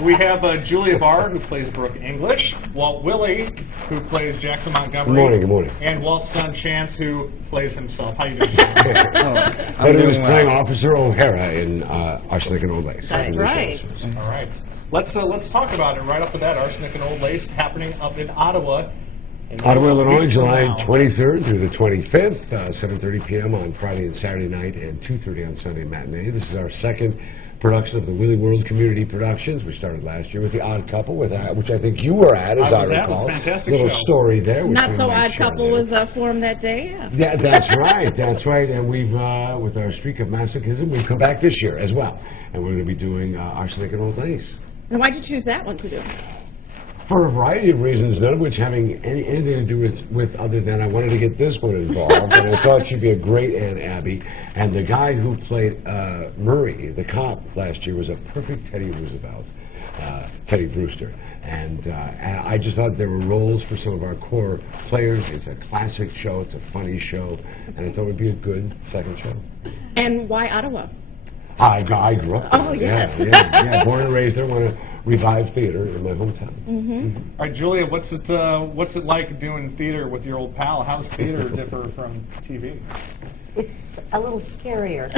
We have Julia Barr, who plays Brooke English, Walt Willey, who plays Jackson Montgomery. Good morning, good morning. And Walt's son, Chance, who plays himself. How you doing? But he was playing Officer O'Hara in Arsensic and Old Lace. That's right. All right. Let's talk about it right off the bat. Arsensic and Old Lace happening up in Ottawa. Ottawa, Illinois, July 23rd through the 25th, 7:30 p.m. on Friday and Saturday night, and 2:30 on Sunday matinee. This is our second production of the Willie World Community Productions. We started last year with The Odd Couple, which I think you were at, as I recall. It was a fantastic little show. Story there. Not So Odd Couple was formed that day, yeah. Yeah, that's right, that's right. And we've, with our streak of masochism, we've come back this year as well. And we're going to be doing Arsensic and Old Lace. And why'd you choose that one to do? For a variety of reasons, none of which having anything to do with other than I wanted to get this one involved, and I thought she'd be a great Aunt Abby. And the guy who played Murray, the cop, last year was a perfect Teddy Roosevelt, Teddy Brewster. And I just thought there were roles for some of our core players. It's a classic show, it's a funny show, and I thought it would be a good second show. And why Ottawa? I grew up there. Oh, yes. Yeah, born and raised there. Want to revive theater in my hometown. All right, Julia, what's it like doing theater with your old pal? How's theater differ from TV? It's a little scarier.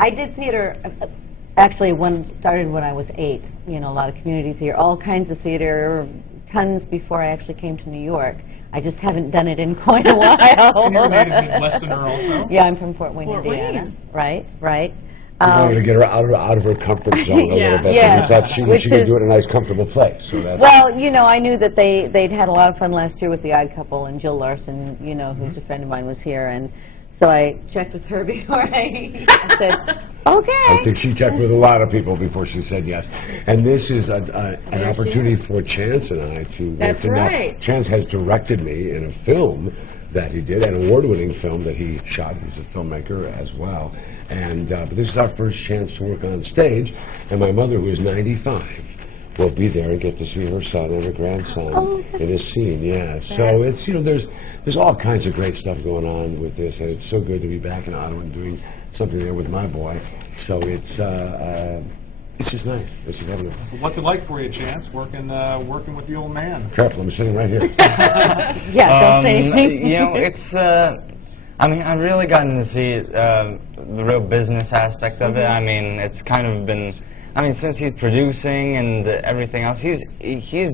I did theater, actually, started when I was 8. You know, a lot of community theater, all kinds of theater, tons before I actually came to New York. I just haven't done it in quite a while. And you're native Westerner also? Yeah, I'm from Fort Wayne, Fort Indiana. Wayne. Right. We wanted to get her out of her comfort zone a little bit. Yeah. We thought she could do it in a nice, comfortable place. So that's well, you know, I knew that they'd had a lot of fun last year with The Odd Couple, and Jill Larson, you know, who's a friend of mine, was here, and so I checked with her before I said, okay. I think she checked with a lot of people before she said yes. And this is an opportunity for Chance and I to work. That's right. Chance has directed me in a film that he did, an award-winning film that he shot. He's a filmmaker as well. And but this is our first chance to work on stage. And my mother, who is 95, will be there and get to see her son and her grandson in this scene. Yeah. So it's, you know, there's all kinds of great stuff going on with this, and it's so good to be back in Ottawa and doing something there with my boy. So it's just nice. It's just having a What's it like for you, Chance, working with the old man? Careful, I'm sitting right here. Yeah, don't say anything. You know, it's, I mean, I've really gotten to see the real business aspect of it. I mean, it's kind of been, I mean, since he's producing and everything else, he's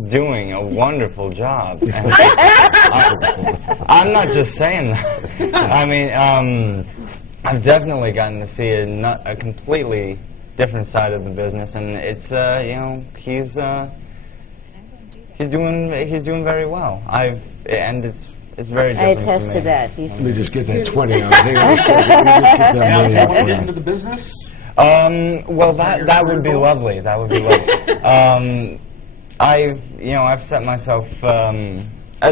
doing a wonderful job. And I'm not just saying that. I mean, I've definitely gotten to see a completely different side of the business, and it's, you know, he's doing very well. And it's very I different attest for to me. that. Let me just get that 20 out. Hang on a second. Let me just get that Now, money do you out want to for get you. into the business? Well, that would be lovely. That would be lovely. I've set myself.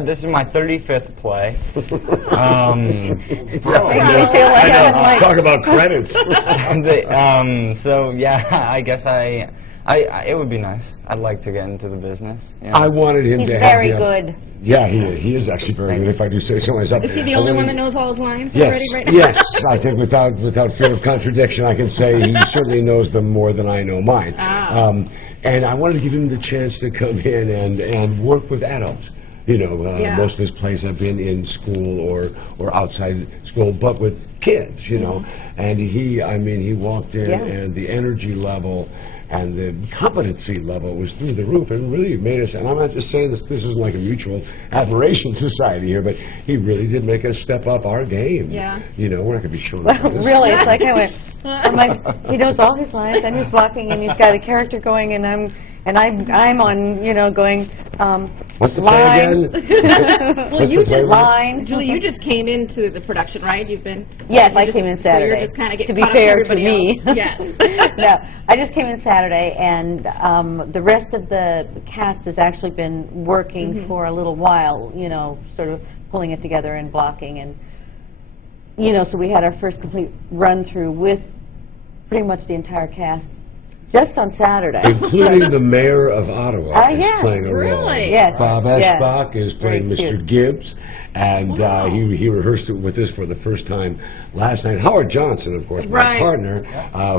This is my 35th play. Talk about credits. So yeah, I guess it would be nice. I'd like to get into the business. Yeah. I wanted him He's to very have good. Yeah, he is actually very good, if I do say so myself. Is he the only one that knows all his lines Yes, already right now? yes. I think without fear of contradiction, I can say he certainly knows them more than I know mine. And I wanted to give him the chance to come in and work with adults. You know, most of his plays have been in school or outside school, but with kids, you know. And he walked in, and the energy level and the competency level was through the roof, and really made us, and I'm not just saying this isn't like a mutual admiration society here, but he really did make us step up our game. Yeah. You know, we're not going to be showing Well, up on this. really, it's like I'm like, he knows all his lines, and he's blocking, and he's got a character going, and I'm on, you know, going, What's the play line. again? Well, you just, line. Julie, you just came into the production, right? You've been. Yes, you I just- came in So Saturday. you're just kind of To getting be caught up fair to everybody me. else. Yes. No, I just came in Saturday, and the rest of the cast has actually been working for a little while, you know, sort of pulling it together and blocking, and, you know, so we had our first complete run-through with pretty much the entire cast just on Saturday. Including the mayor of Ottawa is yes, playing a role. really? Yes, Bob yeah. Eschbach is playing Very Mr. cute. Gibbs, and he rehearsed it with us for the first time last night. Howard Johnson, of course, my Right. partner,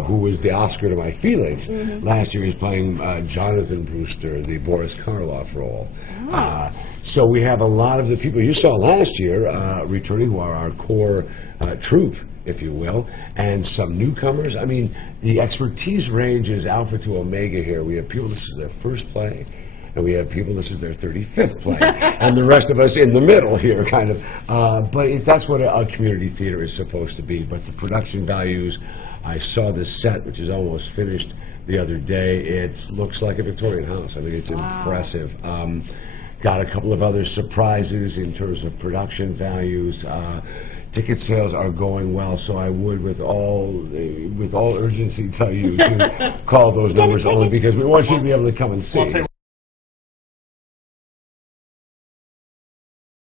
who was the Oscar to my Felix. Last year he's playing Jonathan Brewster, the Boris Karloff role. So we have a lot of the people you saw last year returning, who are our core troupe, if you will, and some newcomers. I mean, the expertise range is alpha to omega here. We have people, this is their first play, and we have people, this is their 35th play, and the rest of us in the middle here, kind of. But that's what a community theater is supposed to be. But the production values, I saw this set, which is almost finished the other day. It looks like a Victorian house. I mean, it's impressive. Got a couple of other surprises in terms of production values. Ticket sales are going well, so I would, with all urgency, tell you to call those numbers only because we want you to be able to come and see.